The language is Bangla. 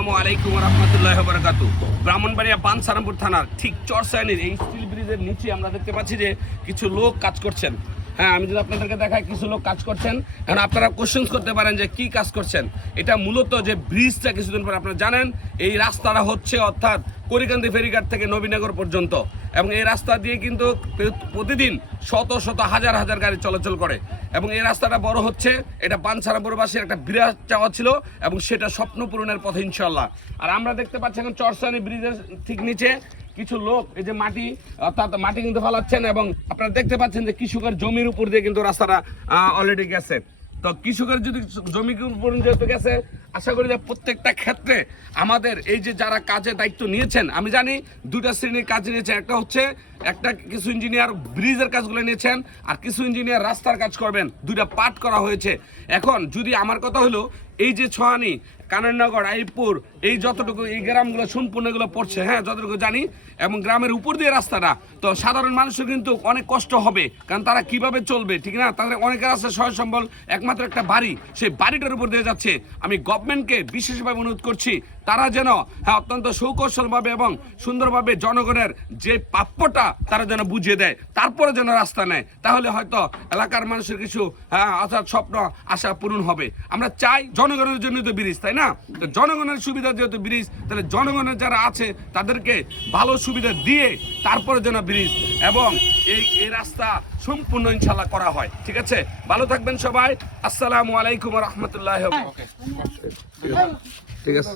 আসসালামু আলাইকুম ওয়া রাহমাতুল্লাহি ওয়া বারাকাতুহু। ব্রাহ্মণবাড়িয়া বাঞ্ছারামপুর থানার ঠিক চরসাইনির এই স্টিল ব্রিজের নিচে আমরা দেখতে পাচ্ছি যে কিছু লোক কাজ করছেন। হ্যাঁ, আমি যদি আপনাদেরকে দেখাই, কিছু লোক কাজ করছেন। এখন আপনারা কোশ্চেন করতে পারেন যে কি কাজ করছেন। এটা মূলত যে ব্রিজটা কিছুদিন পর আপনারা জানেন এই রাস্তাটা হচ্ছে অর্থাৎ করিকান্দি ফেরিঘাট থেকে নবীনগর পর্যন্ত, এবং এই রাস্তা দিয়ে কিন্তু প্রতিদিন শত শত হাজার হাজার গাড়ি চলাচল করে, এবং এই রাস্তাটা বড় হচ্ছে। এটা বাঞ্ছারামপুরবাসীর একটা বিরাট চাওয়া ছিল এবং সেটা স্বপ্ন পূরণের পথে ইনশাল্লাহ। আর আমরা দেখতে পাচ্ছি এখন চরসানি ব্রিজের ঠিক নিচে কিছু লোক এই যে মাটি অর্থাৎ মাটি কিন্তু ফেলাচ্ছেন, এবং আপনারা দেখতে পাচ্ছেন যে কৃষকের জমির উপর দিয়ে কিন্তু রাস্তাটা অলরেডি গেছে। তো কৃষকের যদি জমির উপর যেহেতু গেছে, আশা করি যে প্রত্যেকটা ক্ষেত্রে আমাদের এই যে যারা কাজে দায়িত্ব নিয়েছেন, আমি জানি দুটা শ্রেণীর কাজ নিয়েছেন। একটা কিছু ইঞ্জিনিয়ার ব্রিজের কাজগুলো নিয়েছেন, আর কিছু ইঞ্জিনিয়ার রাস্তার কাজ করবেন। দুইটা পার্ট করা হয়েছে। এখন যদি আমার কথা হলো, এই যে ছোয়ানি, কানাইনগর, আইপুর, এই যতটুকু এই গ্রামগুলো সম্পূর্ণ এগুলো পড়ছে, হ্যাঁ যতটুকু জানি, এবং গ্রামের উপর দিয়ে রাস্তাটা, তো সাধারণ মানুষের কিন্তু অনেক কষ্ট হবে, কারণ তারা কিভাবে চলবে, ঠিক না? তাদের অনেকের আছে সহজ সম্বল একমাত্র একটা বাড়ি, সেই বাড়িটার উপর দিয়ে যাচ্ছে। আমি গভর্নমেন্টকে বিশেষভাবে অনুরোধ করছি, তারা যেন অত্যন্ত সুকৌশলভাবে এবং সুন্দরভাবে জনগণের যে প্রাপ্যটা তারা যেন বুঝিয়ে দেয়, তারপরে যেন রাস্তা নেয়। তাহলে হয়তো এলাকার মানুষের কিছু অর্থাৎ স্বপ্ন আশা পূরণ হবে। আমরা চাই জনগণের জন্য তো ব্রিজ, তাই না? তো জনগণের সুবিধা যেহেতু ব্রিজ, তাহলে জনগণের যারা আছে তাদেরকে ভালো সুবিধা দিয়ে তারপরে যেন ব্রিজ এবং এই রাস্তা সম্পূর্ণ ইনশাল্লাহ করা হয়। ঠিক আছে, ভালো থাকবেন সবাই। আসসালামু আলাইকুম ওয়া রাহমাতুল্লাহি ওয়া বারাকাতুহু। ঠিক আছে।